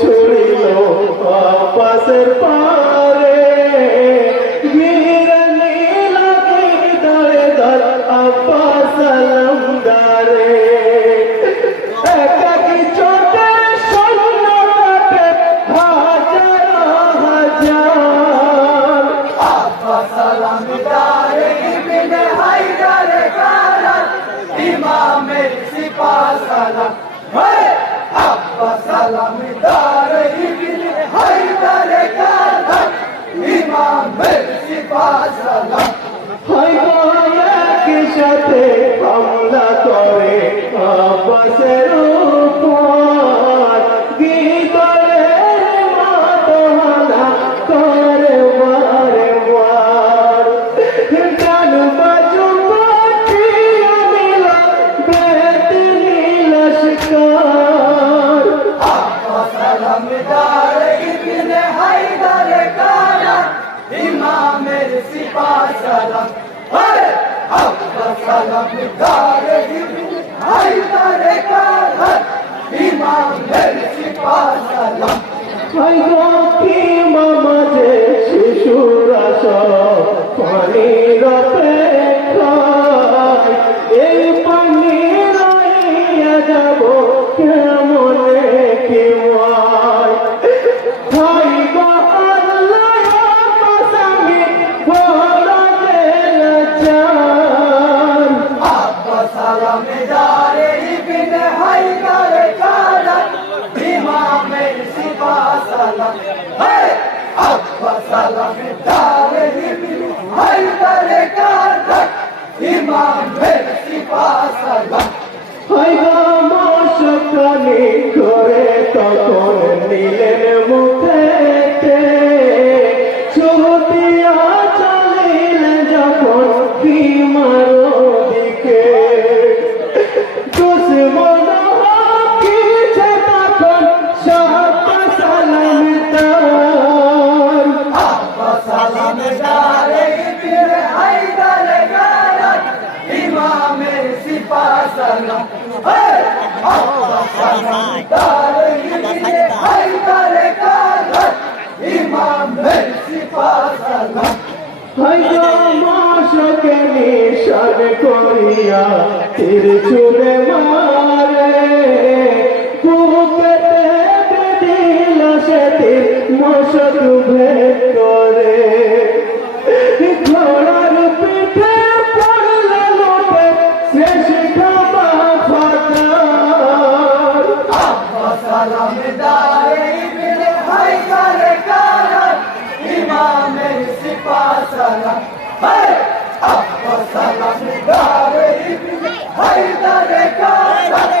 ছড়িল বাসের পারে ইমামের সিফাত সালাম। একই সাথে হামলা করে আব্বাসের উপর, গিদরে মাতহানা করে মারে মার। গান বাজু পাঠিয়ে নিল বেদিনী লস্কর। আব্বাস সালামদার ইবনে হায়দার কারার ইমামের সিফাত সালাম। আব্বাস সালামদার ইবনে হায়দার কারার ইমামের সিফাত সালাম। কি মামাজে শিশুরা সব পানির অপেক্ষায়, এই পানি রইয়া যাব কেমনে কি হয়। ভাই গো আল্লাহ পাশামি বড় চান। আব্বাস সালামদার ইবনে হায়দার কারার ইমামের সিফাত সালাম। আব্বাস সালামদার ইবনে হায়দার কারার ইমামের সিফাত সালাম। মশকানি করে তখন নিলেন মুখেতে, ছুটিয়া চলিলেন যখন কি মারো দিকে। দুশ্মন হাকিছে তখন সব সালামদার। আব্বাস সালামদার ইবনে হায়দার কারার ইমামের সিফাত সালাম। আব্বাস সালামদার ইবনে হায়দার কারার ইমামের সিফাত সালাম। মশকে নিশান করিয়া তীর ছুড়ে মারে, বুকেতে বেঁধিল সে তীর মশক ভেদ করে। ঘোড়ার পিঠে পড়লে লোটে শেষ খামা ফাটার। আব্বাস সালামদার ইবনে হায়দার কারার ইমামের সিফাত সালাম। আব্বাস সালামদার ইবনে হায়দার কারার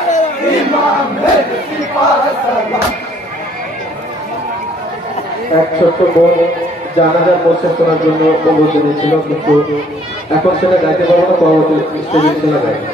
ইমামের সিফাত সালাম। এক ছোট্ট বোন জানাজার প্রসেস করার জন্য অনুরোধ জানিয়েছিল, কিন্তু এখন সেটা গাইতে পারবো না, পরবর্তী স্টেজে সেটা গাইবে।